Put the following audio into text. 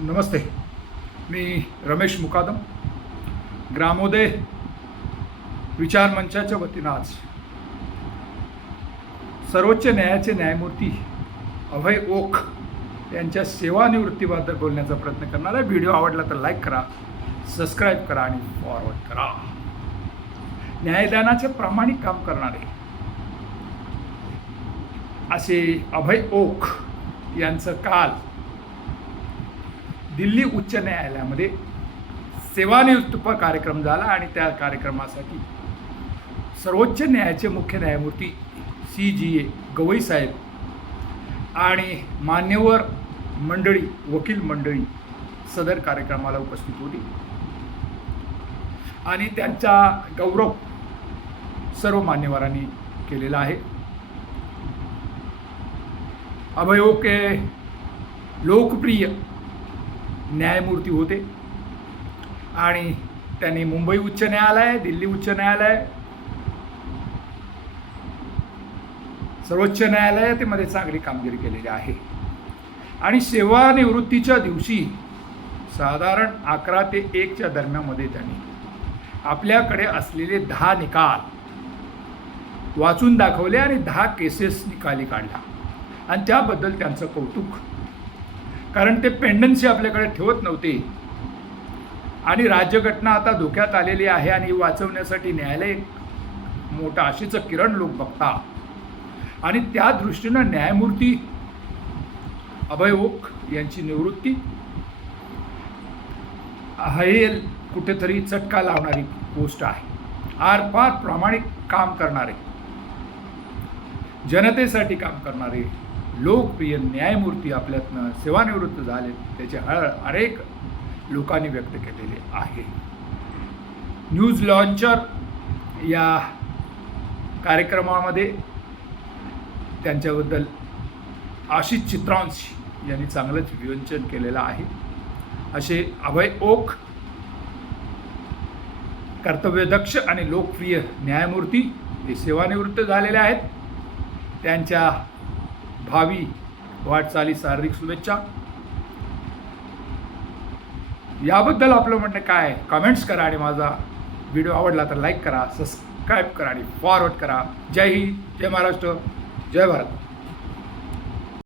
नमस्ते. मी रमेश मुकादम. ग्रामोदय विचार मंचाच्या वतीनं आज सर्वोच्च न्यायाचे न्यायमूर्ती अभय ओक यांच्या सेवानिवृत्तीबद्दल बोलण्याचा प्रयत्न करणार आहे. व्हिडिओ आवडला तर लाईक करा सबस्क्राईब करा आणि फॉरवर्ड करा. न्यायदानाचे प्रामाणिक काम करणारे असे अभय ओक यांचं काल दिल्ली उच्च न्यायालयामध्ये सेवानिवृत्त कार्यक्रम झाला आणि त्या कार्यक्रमासाठी सर्वोच्च न्यायाचे मुख्य न्यायमूर्ती सी जी ए गवई साहेब आणि मान्यवर मंडळी वकील मंडळी सदर कार्यक्रमाला उपस्थित होती. आणि त्यांचा गौरव सर्व मान्यवरांनी केलेला आहे. अभयोके लोकप्रिय न्यायमूर्ती होते. आणि त्यांनी मुंबई उच्च न्यायालय दिल्ली उच्च न्यायालय सर्वोच्च न्यायालयामध्ये चांगली कामगिरी केलेली आहे. आणि सेवानिवृत्तीच्या दिवशी साधारण अकरा ते एकच्या दरम्यानमध्ये त्यांनी आपल्याकडे असलेले दहा निकाल वाचून दाखवले आणि दहा केसेस निकाली काढला आणि त्याबद्दल त्यांचं कौतुक कारण ते पेंडन्सी आपल्याकडे ठेवत नव्हते. आणि राज्यघटना आता धोक्यात आलेली आहे आणि वाचवण्यासाठी न्यायालय मोठं आशेचं किरण लोक बघता. आणि त्या दृष्टीनं न्यायमूर्ती अभय ओक यांची निवृत्ती हे कुठेतरी चटका लावणारी गोष्ट आहे. आरपार प्रामाणिक काम करणारे. जनतेसाठी काम करणारे लोकप्रिय न्यायमूर्ती आपल्यातनं सेवानिवृत्त झाले. त्याचे हळ अनेक लोकांनी व्यक्त केलेले आहे. न्यूज लॉन्चर या कार्यक्रमामध्ये त्यांच्याबद्दल आशिष चित्रांश यांनी चांगलंच विवंचन केलेलं आहे. असे अभय ओक कर्तव्यदक्ष आणि लोकप्रिय न्यायमूर्ती हे सेवानिवृत्त झालेले आहेत. त्यांच्या भावी वाटचाली शारीरिक शुभेच्छा. याबद्दल आपलं म्हणणं काय? कमेंट्स करा आणि माझा व्हिडिओ आवडला तर लाईक करा सबस्क्राईब करा आणि फॉरवर्ड करा. जय हिंद जय महाराष्ट्र जय भारत.